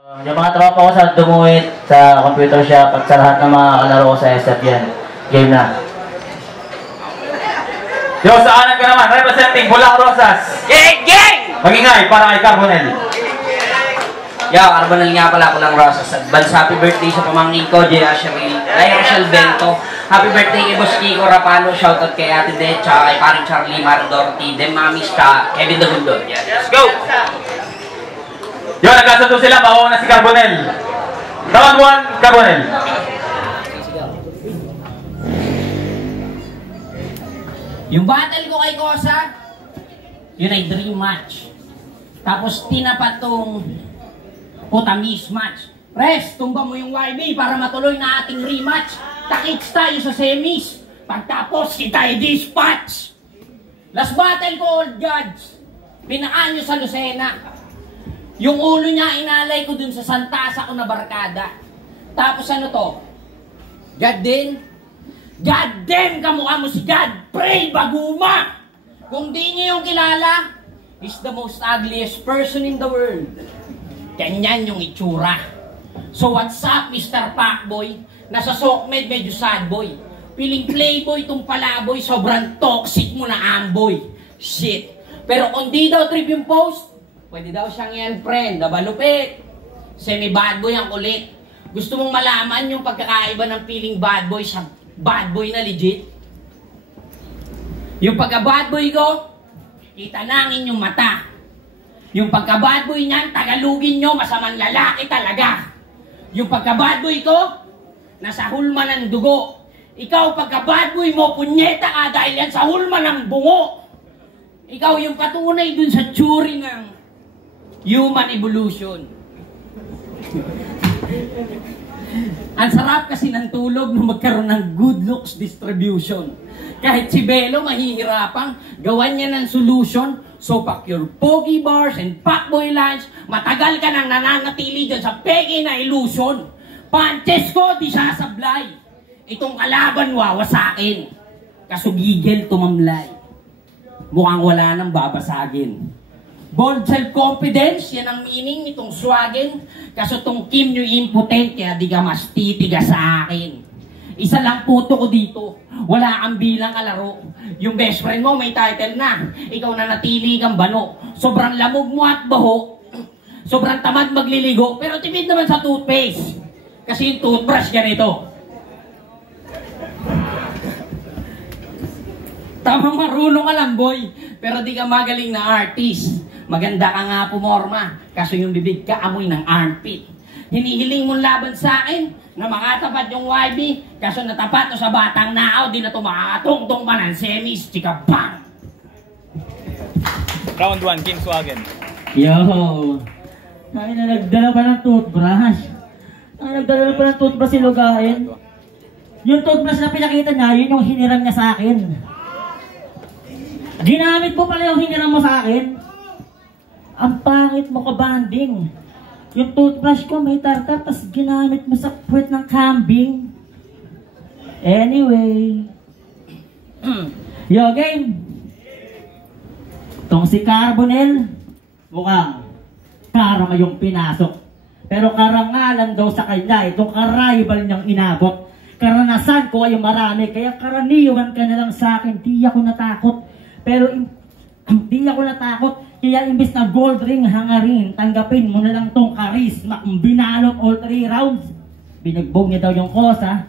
Yung mga tropa ko sa dumuit sa computer shop at sa lahat ng mga kalaro ko sa SF yan. Game na. Yo, sa kanan ka naman, representing Bulac Rosas. Gang! Gang! Magingay para kay Carbonel. Yo, Carbonel nga pala ako ng Rosas. Advance happy birthday sa pamangkin ko, J. Rochelle Bento. Happy birthday kay Boss Kiko Rapalo. Shoutout kay Ate De, tsaka kay paring Charlie, Maro Dorothy, Dem Mamis, tsaka Kevin Dagundo. Yeah. Let's go! Yo, nagkasundo sila, mauna si Carbonel. Round 1, Carbonel. Yung battle ko kay Kosa, yun ay dream match. Tapos tinapat tong Putamis match. Pres, tumba mo yung YB para matuloy na ating rematch. Takits tayo sa semis. Pagtapos, kita i-dispatch. Last battle ko, Old Gods. Pinaan nyo sa Lucena. Yung ulo niya, inalay ko dun sa Santasa ko na barkada. Tapos ano to? God damn, kamukha mo si God. Pray, baguma! Kung di niyo yung kilala, he's the most ugliest person in the world. Ganyan yung itsura. So what's up, Mr. Pacboy? Nasa Sokmed, medyo sad boy. Piling playboy tong palaboy, sobrang toxic mo na amboy. Shit. Pero kung di daw trip yung post, pwede daw siyang yan, friend. Dabalupit. Semi-bad boy ang kulit. Gusto mong malaman yung pagkakaiba ng feeling bad boy sa bad boy na legit? Yung pagka-bad boy ko, kita na ang inyong mata. Yung pagka-bad boy niyan, tagalugin nyo, masamang lalaki talaga. Yung pagka-bad boy ko, nasa hulma ng dugo. Ikaw, pagka-bad boy mo, punyeta ka dahil yan sa hulma ng bungo. Ikaw yung patunay dun sa tsuri ng human evolution. Ang sarap kasi ng tulog na magkaroon ng good looks distribution. Kahit si Belo mahihirapang gawan niya ng solution. So pack your pogi bars and packboy lunch. Matagal ka nang nananatili dyan sa peke na illusion. Punches ko di sasablay. Itong kalaban wawasakin. Kasugigil tumamlay. Mukhang wala nang babasagin. Bold self-confidence, yan ang meaning nitong swagin. Kaso tong Kim nyo impotent, kaya di ka mas titiga sa akin. Isa lang puto ko dito, wala kang bilang kalaro. Yung best friend mo may title na, ikaw na natili kang bano. Sobrang lamog mo at baho, sobrang tamad magliligo, pero tipid naman sa toothpaste. Kasi yung toothbrush ganito. Tamang marunong ka lang boy, pero di ka magaling na artist. Maganda ka nga pumorma, kaso yung bibig ka amoy ng armpit. Hinihiling mong laban sa akin na makatapat yung YB, kaso natapat to sa batang naaw, di na to makakatungtong pa ng semis, chika bang! Round 1, King Swagen. Yo! Ay, nagdala pa ng toothbrush. Nagdala pa ng toothbrush si Lugain. Yung toothbrush na pinakita niya, yun yung hiniram niya sa akin. Ginamit mo pala yung hiniram mo sa akin. Ang pangit mo ka banding. Yung toothbrush ko may tartar, tapos ginamit mo sa puwet ng kambing. Anyway. Yo, game. Itong si Carbonel, mukhang karama yung pinasok. Pero karangalan daw sa kanya, itong arrival niyang inabot. Karanasan ko ay marami, kaya karaniwan ka na lang sa akin. Di ako natakot. Pero hindi ako natakot. Kaya imbis na gold ring hangarin, tanggapin mo na lang tong charisma. Binalot all 3 rounds. Binagbog niya daw yung Kosa.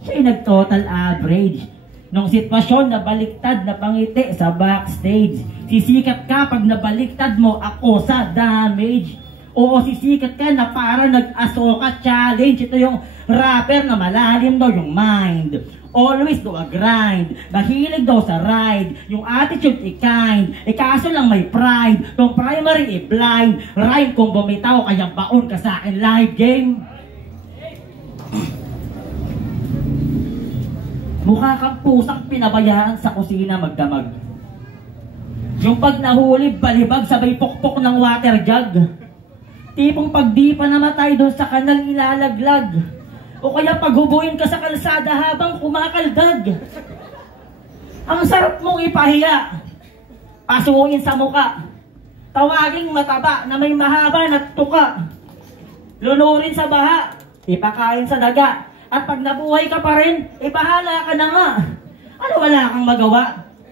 Siya'y nag-total average. Nung sitwasyon na baliktad na pangiti sa backstage. Sisikat ka pag nabaliktad mo ako sa damage. Oo, sisikat ka na para nag-asoka challenge. Ito yung rapper na malalim daw yung mind. Always do a grind. Mahilig daw sa ride. Yung attitude i-kind. Kaso lang may pride. Yung primary i-blind. Rhyme kung bumitaw kaya baon ka sa akin live game. Mukha kang pusang pinabayaan sa kusina magdamag. Yung pag nahuli, balibag sabay pokpok ng water jug. Tipong pag di pa namatay doon sa kanal ilalaglag. O kaya paghubuin ka sa kalsada habang kumakaldag. Ang sarap mong ipahiya. Pasuin sa muka. Tawaging mataba na may mahaba na tuka. lunurin sa baha, ipakain sa daga. At pag nabuhay ka pa rin, ibahala ka na nga. Ano wala kang magawa?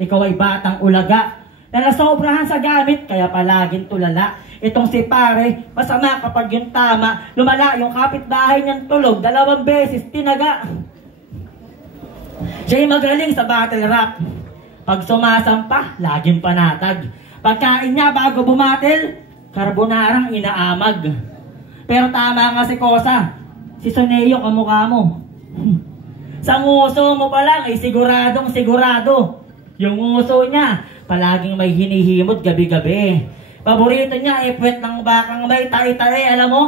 Ikaw ay batang ulaga na nasobrahan sa gamit, kaya palaging tulala. Itong si pare, masama kapag yung tama, lumala yung kapitbahay niyang tulog, 2 beses tinaga. Siya'y magaling sa battle rap. Pag sumasampa, laging panatag. Pagkain niya bago bumatil, carbonarang inaamag. Pero tama nga si Kosa, si Soneo kamukha mo. Sa nguso mo pa lang ay siguradong sigurado. Yung nguso niya, palaging may hinihimot gabi-gabi. Paborito niya ay puwet ng bakang may tae-tae, alam mo?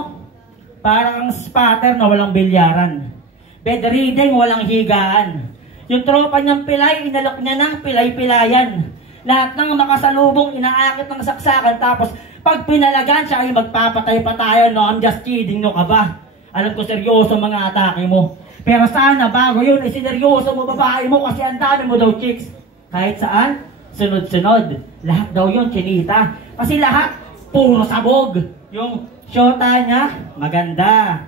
Parang spatter na walang bilyaran. Bedriding, walang higaan. Yung tropa niyang pilay, inalok niya ng pilay-pilayan. Lahat ng makasalubong, inaakit ng saksakan. Tapos, pag pinalagan siya ay magpapatay-patayan. No, I'm just kidding, no ka ba? Alam ko seryoso mga atake mo. Pero sana bago yun, sineryoso mo babae mo kasi ang dami mo daw chicks. Kahit saan, sunod-sunod. Lahat daw yun, chinita. Kasi lahat, puro sabog. Yung syota niya, maganda.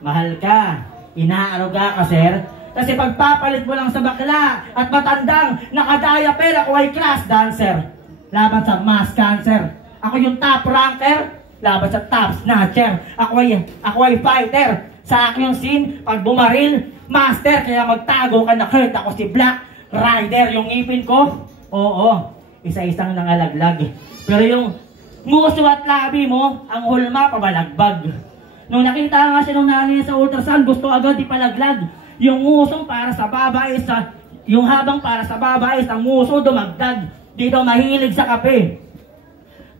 Mahal ka. Inaaruga ka, sir. Kasi pagpapalit mo lang sa bakla at matandang nakadaya pera ko ay class dancer. Laban sa mass cancer. Ako yung top ranker. Laban sa top snatcher. Ako ay fighter. Sa akin yung scene, pag bumaril, master. Kaya magtago ka na hurt. Ako si Black Rider. Yung ngipin ko, oo, isa-isang nangalaglag. Pero yung nguso at labi mo, ang hulma pabalagbag. Nung nakita nga siya nung nanay sa ultrasound, gusto agad ipalaglag. Yung ngusong para sa babae, yung habang para sa babae, ang nguso dumagdag. Di daw mahilig sa kape.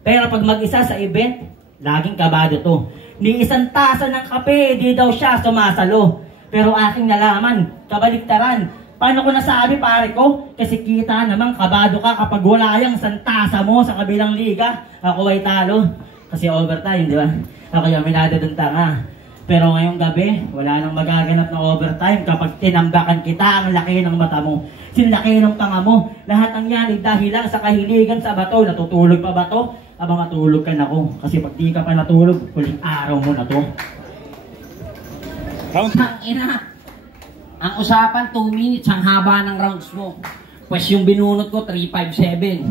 Pero pag mag-isa sa event, laging kabado to. Ni isang tasa ng kape, di daw siya sumasalo. Pero aking nalaman, kabaliktaran. Paano ko nasabi pare ko? Kasi kita naman kabado ka kapag wala yung isang tasa mo sa kabilang liga. Ako ay talo. Kasi overtime, di ba? Ako yung minada dun tanga. Pero ngayong gabi, wala nang magaganap na overtime kapag tinambakan kita ang laki ng mata mo. Sinlaki ng tanga mo. Lahat ng yan ay dahil lang sa kahiligan sa bato. Natutulog pa ba to? Abang matulog ka na ko. Kasi pag di ka pa natulog, huling araw mo na to. Ang ina. Ang usapan, 2 minutes. Ang haba ng rounds mo. Pues yung binunot ko, 3-5-7.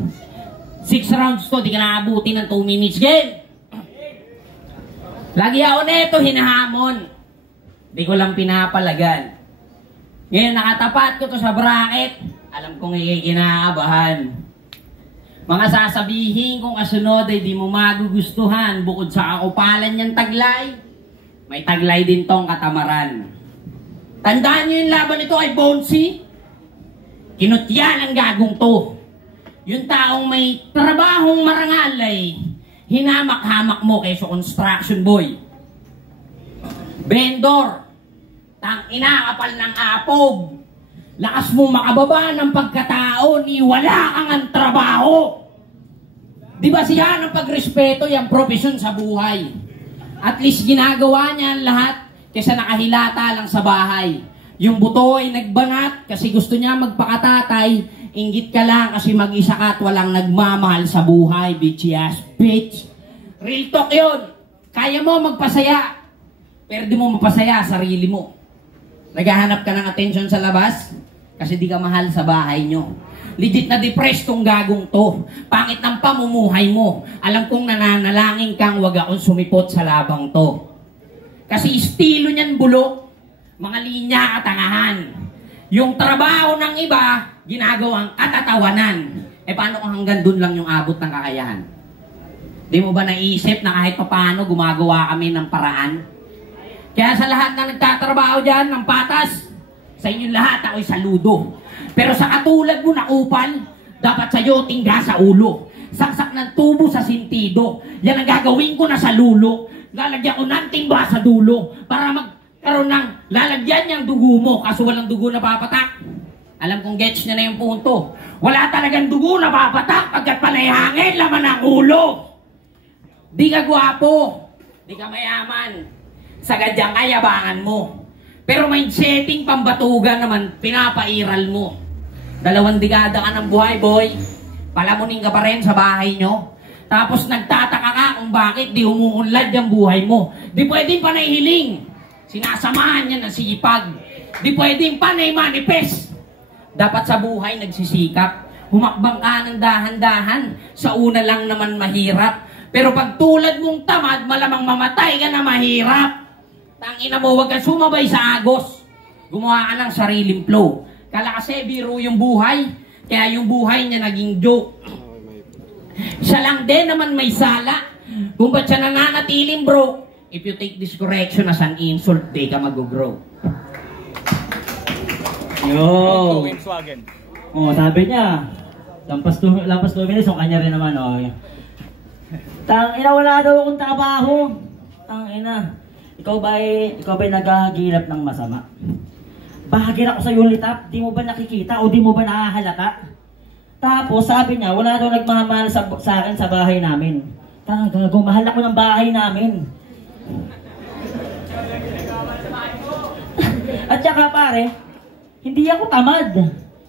6 rounds to, di ka naabuti ng 2 minutes. Game! Lagi ako neto, hinahamon. Di ko lang pinapalagan. Ngayon, nakatapat ko to sa bracket. Alam kong ikinaabahan. Mga sasabihin kung kasunod ay di mo magugustuhan. Bukod sa kakupalan niyang taglay, may taglay din tong katamaran. Tandaan niyo yung laban nito kay Bonesy. Kinutyan ang gagong to. Yung taong may trabahong marangal ay hinamak-hamak mo kaysa construction boy. Vendor, tang inakapal ng apog. Lakas mo makababa ng pagkatao ni wala kang ang trabaho. Di ba siya ng pagrespeto yung profesyon sa buhay? At least ginagawa niya ang lahat kaysa nakahilata lang sa bahay. Yung buto ay nagbanat kasi gusto niya magpakatatay. Inggit ka lang kasi mag-isa ka at walang nagmamahal sa buhay, bitchy ass bitch. Real talk yun. Kaya mo magpasaya, pero di mo mapasaya sarili mo. Naghahanap ka ng attention sa labas kasi di ka mahal sa bahay nyo. Legit na depressed tong gagong to. Pangit ng pamumuhay mo. Alam kong nananalangin kang wag akong sumipot sa labang to. Kasi estilo niyan bulok, mga linya katangahan. Yung trabaho ng iba, ginagawang katatawanan. Eh paano kung hanggang dun lang yung abot ng kakayahan? Di mo ba naisip na kahit paano gumagawa kami ng paraan? Kaya sa lahat na nagtatrabaho dyan ng patas, sa inyong lahat ako'y saludo. Pero sa katulad mo na upal, dapat sa'yo tingga sa ulo. Saksak ng tubo sa sintido. Yan ang gagawin ko na sa lulo. Lalagyan ko ng timba sa dulo para magkaroon ng lalagyan niyang dugo mo kaso walang dugo na papatak. Alam kong gets niya na yung punto. Wala talagang dugo na papatak pagkat panay hangin, laman ang ulo. Di ka gwapo, di ka mayaman, sagadyang kayabangan mo. Pero mindsetting pambatugan naman, pinapairal mo. 2 dekada ka ng buhay, boy. Palamunin ka pa rin sa bahay nyo. Tapos nagtataka ka kung bakit di umuunlad yung buhay mo. Di pwedeng panay hiling. Sinasamahan niya ng sipag. Di pwedeng panay manifest. Dapat sa buhay nagsisikap. Humakbang ka ng dahan-dahan. Sa una lang naman mahirap. Pero pag tulad mong tamad, malamang mamatay ka na mahirap. Tangina mo, huwag kang sumabay sa agos. Gumawa ka ng sariling flow. Kala kasi biro yung buhay. Kaya yung buhay niya naging joke. Siya lang din naman may sala. Kung ba't siya nananatiling bro, if you take this correction as an insult, di ka mag-grow. Yo! Oh, sabi niya, lampas 2 minutes, yung kanya rin naman, oh. Tangina, wala daw akong trabaho. Tangina, ikaw ba'y naghahagilap ng masama? Bahagil ako sa Unitap, di mo ba nakikita o di mo ba nakahalata? Tapos sabi niya, wala daw nagmamahal sa akin sa bahay namin. Gago, mahal ako ng bahay namin. At saka pare, hindi ako tamad.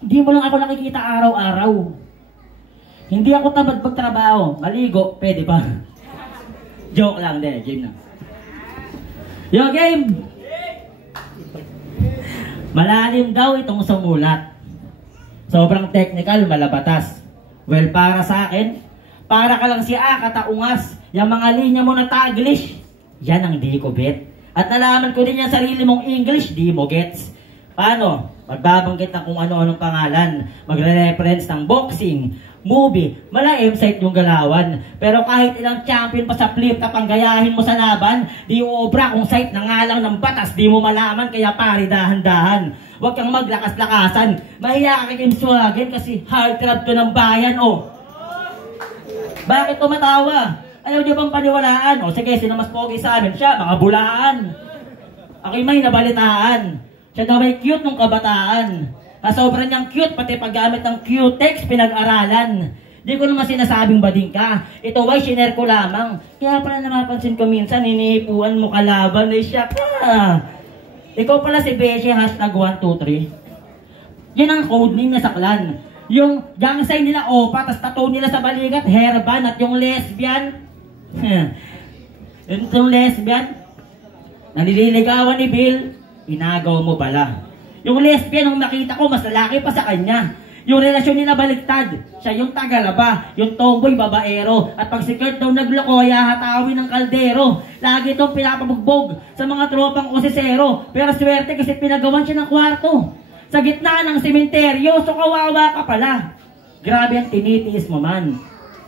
Hindi mo lang ako nakikita araw-araw. Hindi ako tamad pagtrabaho. Maligo, pwede pa. Joke lang, game na. Yo, game! Malalim daw itong sumulat. Sobrang technical, malabatas. Well, para sa akin, para ka lang si kataungas. Yung mga linya mo na Taglish, yan ang di ko bet. At nalaman ko din yung sarili mong English, di mo gets. Paano? Magbabanggit ng kung ano-anong pangalan. Magre-reference ng boxing, movie, mala M-site yung galawan. Pero kahit ilang champion pa sa flip na panggayahin mo sa laban, di uobra kung site na nga lang ng batas, di mo malaman, kaya pari dahan-dahan. Huwag kang maglakas-lakasan. Mahiya ka kay Kim Swagin kasi heartthrob to ng bayan, oh. Bakit tumatawa? Ayaw niyo bang paniwalaan? O sige, sino mas pogi sa amin? Siya, mga bulaan. Ako'y may nabalitaan. Siya daw may cute nung kabataan. Sobrang niyang cute, pati paggamit ng Q-text pinag-aralan. Di ko naman sinasabing bading ka. Ito ay shiner ko lamang. Kaya pala napapansin ko minsan, hinihipuan mo kalaban. Eh siya ka. Ikaw pala si Beshi, #123. Yan ang code name na sa clan. Yung gang sign nila opa, tas tattoo nila sa balikat, hairban, at yung lesbian. Yung lesbian, nanililigawan ni Bill, inagaw mo pala. Yung lesbian, nung nakita ko, mas lalaki pa sa kanya. Yung relasyon nila baliktad. Siya yung tagalaba, yung tomboy babaero. At pag si Kurt daw naglokoya, hatawin ng kaldero. Lagi itong pinapabugbog sa mga tropang osisero. Pero swerte kasi pinagawan siya ng kwarto. Sa gitna ng sementeryo, so kawawa ka pala. Grabe ang tinitiis mo man.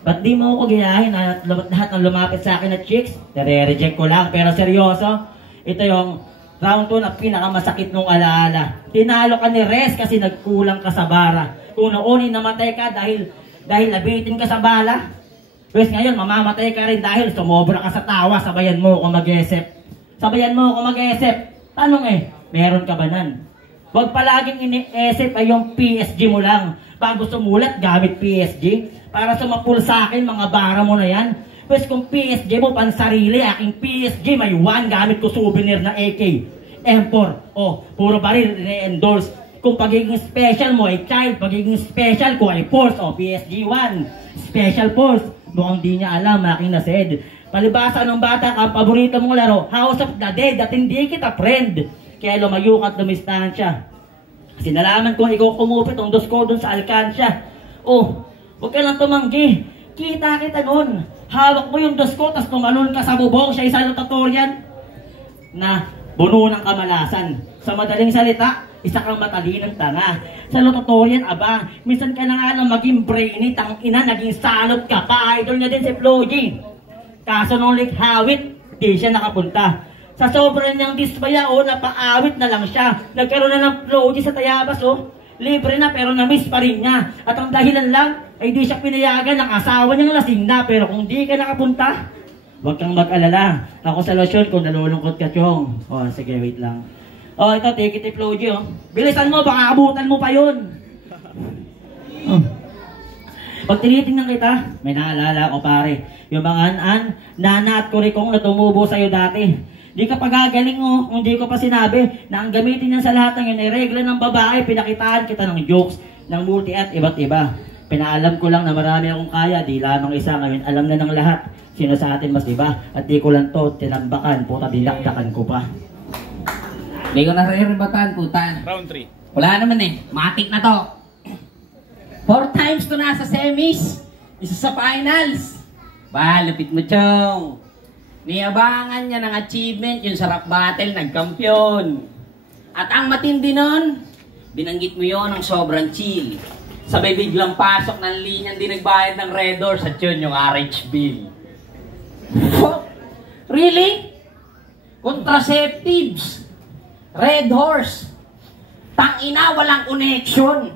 Ba't di mo ako giyahin at lahat ng lumapit sa akin na chicks? Nare-reject ko lang, pero seryoso. Ito yung round 2 na pinakamasakit nung alaala. Tinalo ka ni Res kasi nagkulang ka sa bara. Kung noon namatay ka dahil nabitin ka sa bala. Pues ngayon mamamatay ka rin dahil sumobra ka sa tawa. Sabayan mo kung mag-isip. Tanong meron ka ba nan? Huwag palaging iniisip ay yung PSG mo lang. Bago sumulat gamit PSG. Para sumapul sa akin mga bara mo na yan. Pues kung PSG mo pansarili, aking PSG may 1 gamit ko souvenir na AK. M4. Puro baril re-endorse. Kung pagiging special mo ay child, pagiging special ko ay force. PSG 1. Special force. Mukhang di niya alam, aking nasaid. Palibasa ng bata ang paborito mong laro, House of the Dead, at hindi kita friend. Kaya lumayo ka at dumistansya. Kasi nalaman ko ikaw kumupit ang dos ko dun sa alkansya. Huwag ka lang tumanggi. Kita nun. Hawak mo yung dos ko, tas tumalon ka sa bubong, siya isa salutatorian na buno ng kamalasan. Sa madaling salita, isa kang matalinong tanga. Salutatorian, minsan ka na nga lang maging brainy, tangina, naging salot ka pa. Idol niya din si Floji. Kaso nung likhawit, di siya nakapunta. Sa sobrang niyang dismaya, napaawit na lang siya. Nagkaroon na ng Floji sa Tayabas, libre na pero na-miss pa rin niya. At ang dahilan lang, ay di siya pinayagan ng asawa niyang lasing na. Pero kung di ka nakapunta, huwag kang mag-alala. Ako sa lotion kung nalulungkot ka, Chong. Sige, wait lang. Ito, take it, Floji, Bilisan mo, baka abutan mo pa yun. Pag tinitingnan kita, may naalala ko pare. Yung mga nana at kurikong na tumubo sa'yo dati. Di ka pa gagaling kung di ko pa sinabi na ang gamitin niya sa lahat ng yun ay regla ng babae, pinakitaan kita ng jokes, ng multi at iba't iba. Pinaalam ko lang na marami akong kaya, di lamang isa. Ngayon alam na ng lahat sino sa atin mas iba. At di ko lang to tinambakan, puta dinakdakan ko pa. Hindi ko nariribatan, puta. Round 3. Wala naman eh. Matik na to. 4 times to nasa semis. Isa sa finals. Ba, lupit mo, chong. Niyabangan niya ng achievement, yung sarap battle, nagkampiyon. At ang matindi nun, binanggit mo yon ng sobrang chill. Sabay biglang pasok ng linya, hindi nagbayad ng Red Doors at yun yung RH bill. Really? Contraceptives. Red Horse. Tangina, walang connection.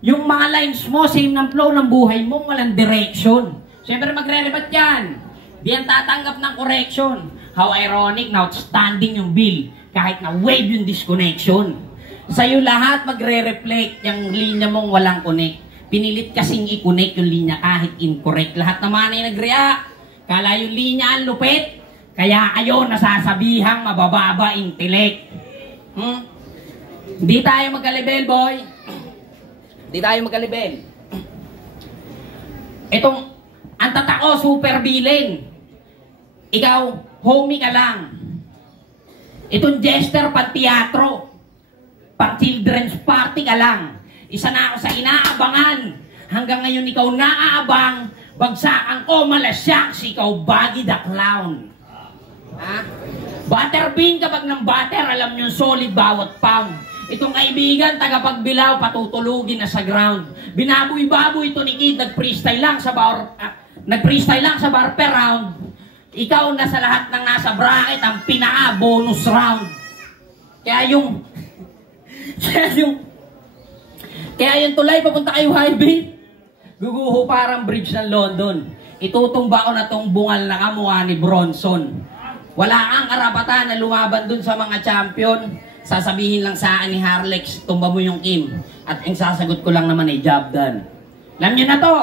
Yung mga lines mo, same ng flow ng buhay mo, walang direction. Siyempre magre-rebat yan. Di yan tatanggap ng correction. How ironic na outstanding yung bill. Kahit na wave yung disconnection. Sa'yo lahat magre-reflect yung linya mong walang connect. Pinilit kasing i-connect yung linya kahit incorrect. Lahat naman ay nag-react. Kala yung linya ang lupit. Kaya kayo nasasabihang mabababa intellect. Hindi tayo magkalibel, boy. Hindi tayo magkalibel. Itong ang tatako, super villain. Ikaw, homie ka lang. Itong jester, pang-teatro. Pang-children's party ka lang. Isa na ako sa inaabangan. Hanggang ngayon ikaw naaabang. Bagsakan ko, malasyaks, ikaw Baggy the Clown. Ha? Butterbean kapag ng butter, alam nyo solid bawat pound. Itong kaibigan, tagapagbilaw, patutulugin na sa ground. Binaboy-baboy ito ni Kid, nag-freestyle lang sa bar per round. Ikaw na sa lahat ng nasa bracket, ang pinaka-bonus round. Kaya yung tulay papunta kayo highway, guguho parang bridge ng London. Itutumba ko na tong bungal na kamukha ni Bronson. Wala kang karapatan na lumaban dun sa mga champion. Sasabihin lang sa akin ni Harlex, tumba mo yung Kim. At ang sasagot ko lang naman ay job done. Alam nyo na to.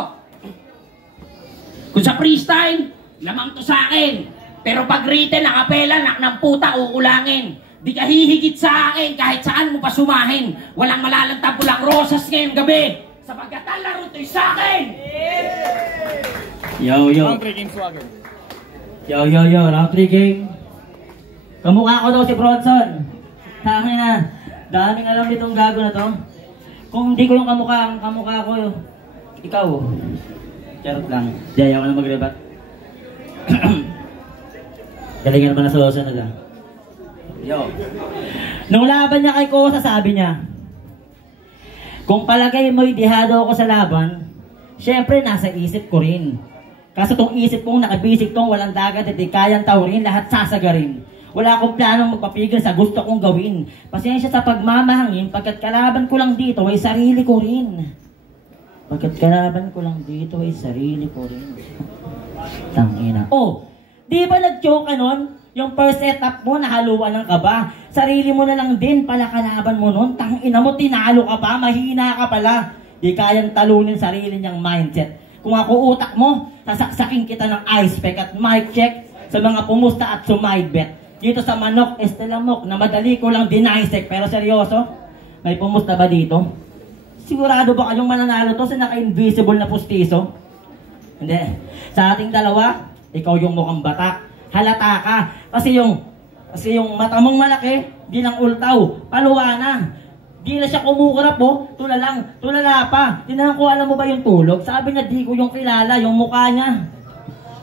Kung sa freestyle, lamang to sa akin. Pero pag written, nakapela, ng puta, ukulangin. Di ka hihigit sa akin kahit saan mo pa sumahin. Walang malalantang pulang rosas ngayong gabi. Sapagkat ang laro to'y sa akin. Yo, yo. Round 3 game swagger. Yo, round 3 game. Kamukha ko daw si Bronson. Tama na. Daming alam nitong gago na to. Kung hindi ko yung kamukha, ang kamukha ko, ikaw. Charot lang. Di ayaw ko na mag-rebat. Galingan naman na sa susunod ah. Yo. Nung laban niya kay Kosa, sabi niya, kung palagay mo'y dihado ako sa laban, syempre nasa isip ko rin. Kaso tong isip kong nakabisik tong walang dagat at di kayang tawrin, lahat sasagarin. Wala akong planong magpapigil sa gusto kong gawin. Pasensya sa pagmamahangin, pagkat kalaban ko lang dito ay sarili ko rin. Pagkat kalaban ko lang dito ay sarili ko rin. Tangina. Oh, di ba nag-joke ka nun? Yung first setup mo, nahaluan ng kaba. Sarili mo na lang din pala kalaban mo nun. Tangina mo, tinalo ka pa, mahina ka pala. Di kayang talunin sarili niyang mindset. Kung ako utak mo, sasaksakin kita ng ice pack at mic check sa mga pumusta at sumaidbet. Dito sa Manok, Estelamok, na madali ko lang dinaisek. Pero seryoso, may pumusta ba dito? Sigurado ba kayong mananalo to sa naka-invisible na pustiso? Hindi. Sa ating dalawa, ikaw yung mukhang batak. Halata ka. Kasi yung mata mong malaki, di lang ultaw, paluwa na. Di na siya kumukurap po, tulala pa. Tinahan ko, alam mo ba yung tulog? Sabi niya, di ko yung kilala, yung mukha niya.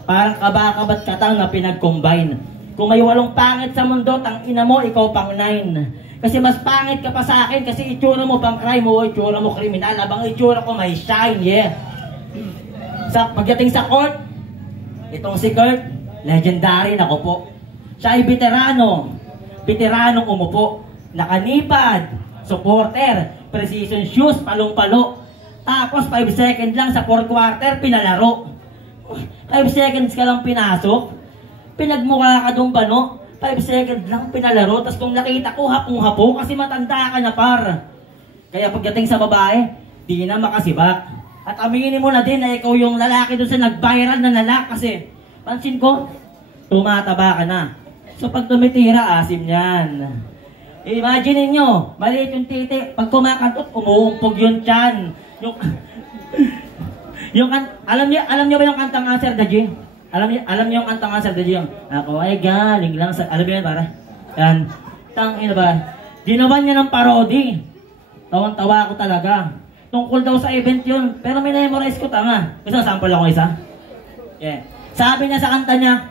Parang kabakabat katang na pinag-combine. Kung may 8 pangit sa mundo, tangina mo, ikaw pang 9. Kasi mas pangit ka pa sa akin, kasi itsura mo pang crime o itsura mo kriminal. Abang itsura ko may shine, yeah. Pagdating sa court, itong si Kurt, legendary na ko po. Siya ay veteranong umupo, nakanipad, supporter, precision shoes, palong-palo. Tapos 5 seconds lang sa 4 quarter, pinalaro. 5 seconds ka lang pinasok, pinagmukha ka doon ba no? 5 seconds lang pinalaro, tapos kung nakita ko hapong-hapo kasi matanda ka na par. Kaya pagdating sa babae, di na makasibak. At aminin mo na din na ikaw yung lalaki doon sa nag-viral na lalaki kasi pansin ko, tumataba ka na. So pag tumitira, asim yan. Imagine niyo, maliit yung titi, pag kumakantot, umuumpog yung tiyan. Alam niyo ba yung kantang Answer the G? Alam niyo yung kantang Answer the G? Yung, ako ay galing lang sa... Alam niyo yan, pare? Yan. Tangina ba? Ginawa niya ng parody. Tawang-tawa ako talaga. Tungkol daw sa event yun. Pero minemorize ko, tama. Gusto sample ako isa? Yeah. Sabi niya sa kanta niya,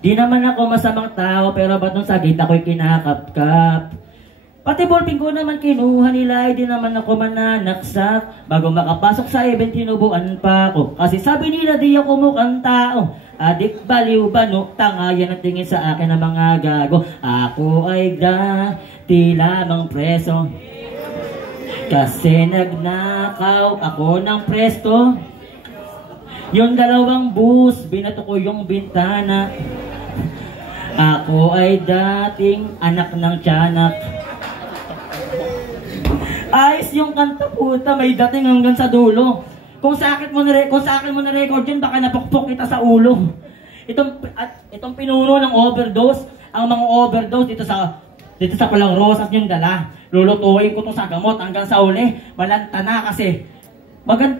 di naman ako masamang tao, pero ba't nung sagit ako'y kinakapkap? Pati ballpen ko naman kinuha nila, di naman ako mananaksak. Bago makapasok sa event, hinubuan pa ako. Kasi sabi nila di ako mukhang tao. Adik, baliw, bano, tanga, yan ang tingin sa akin ng mga gago. Ako ay dati lamang preso. Kasi nagnakaw ako ng presto. Yung dalawang bus, binato ko yung bintana. Ako ay dating anak ng tiyanak. Ayos yung kanta, puta, may dating hanggang sa dulo. Kung sa akin mo na-record yun, baka napukpok kita sa ulo. Itong pinuno ng overdose, ang mga overdose dito sa Palang Rosas yung dala. Lulutuin ko to sa gamot hanggang sa uli. Malanta na kasi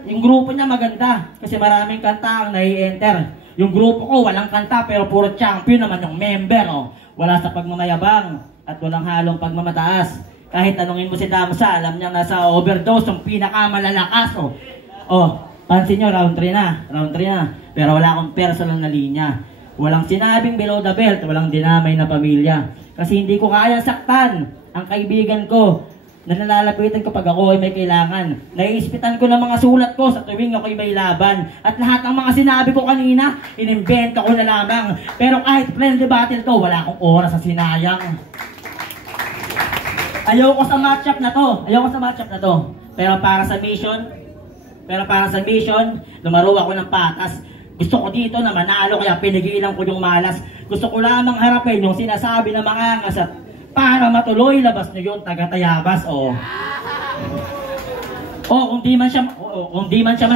yung grupo niya maganda kasi maraming kanta ang nai-enter. Yung grupo ko walang kanta pero puro champion naman yung member. Oh. Wala sa pagmamayabang at walang halong pagmamataas. Kahit tanungin mo si Damsa, alam niya nasa overdose yung pinakamalalakas. Pansin nyo, round 3 na. Pero wala akong personal na linya. Walang sinabing below the belt, walang dinamay na pamilya. Kasi hindi ko kayang saktan ang kaibigan ko na nalalapitan ko pag ako ay may kailangan. Naiispitan ko ng mga sulat ko sa tuwing ako'y may laban. At lahat ng mga sinabi ko kanina, inimbento ko na lamang. Pero kahit friendly battle to, wala akong oras sa sinayang. Ayoko sa matchup na to. Pero para sa mission, lumaro ako ng patas. Gusto ko dito na manalo kaya pinigilan ko yung malas. Gusto ko lamang harapin yung sinasabi ng mga ngasat. Para matuloy, labas nyo yung taga-tayabas, kung di man siya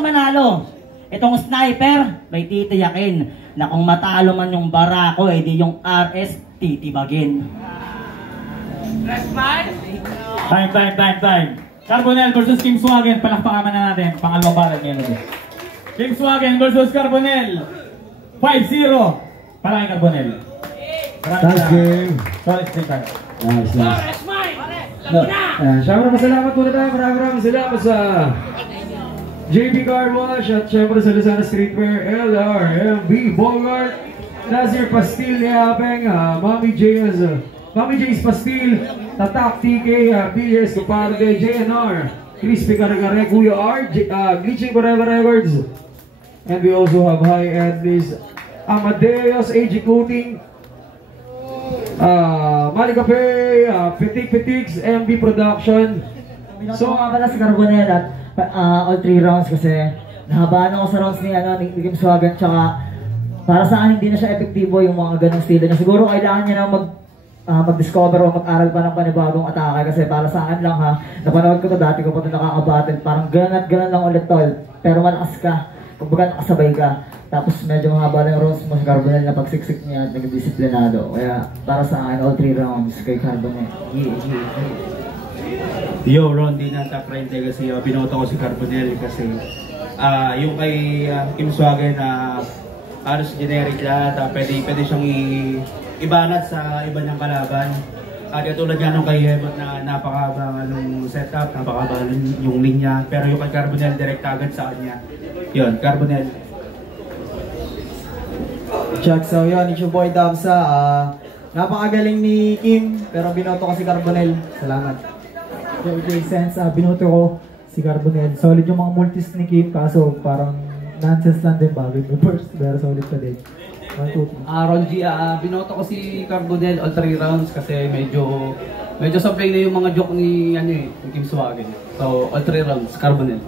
manalo. Itong sniper, may titiyakin na kung matalo man yung barako, di yung RS titibagin. Fine. Carbonell versus Kim Swagen, palakpakan na natin. Pangalawang balag ngayon. Kim Swagen versus Carbonell. 5-0. Para kay Carbonell. Nice game. Nice. Siyempre masalamat muna tayo. Maraming salamat sa JB Car Wash at siyempre sa Luzana Streetwear, LRMB Bogart, Nazir Pastil Yapeng, Mami J's Pastil, Tatak TK, Billy Escoparde, JNR, Crispy Karagare, Kuya R, Glitching Forever Records, and we also have high-end Miss Amadeus, AG Coating, Malika Pay, Petix, MB Production. So nga pala si Carbonell at all 3 rounds kasi nahabaan ako sa rounds ni Kim Swagen, tsaka para sa akin hindi na siya epektibo yung mga ganong estilo niya. Siguro kailangan niya na mag-discover o mag-aral pa ng panibagong atake kasi para sa akin lang napanood ko to dati ko pa ito nakakabattle, parang ganan at ganan lang ulit tol, pero malakas ka, kumbaga nakasabay ka. Tapos medyo mahaba ng rounds mo si Carbonell na pagsiksik niya at nagdisiplinado. Kaya para sa akin, all 3 rounds kay Carbonell. Yo, Ron, di na takrente kasi binoto ko si Carbonell kasi yung kay Kim Swagen na halos generic lahat, pwede siyang ibanat sa iba niyang kalaban. Katulad nga nung kay Hemot na napakaba nung setup, napakaba yung linya, pero yung kay Carbonell direct agad sa kanya. Yun, Carbonell. Chuck, so yun, it's your boy Damsa. Napakagaling ni Kim, pero binoto ko si Carbonell. Salamat. Okay, sense, binoto ko si Carbonell. Solid yung mga multis ni Kim, kaso parang nonsense lang din bago yung first, pero solid pa din. Ron G, binoto ko si Carbonell all 3 rounds kasi medyo sablay na yung mga joke ni Kim Swagen. So all 3 rounds, Carbonell.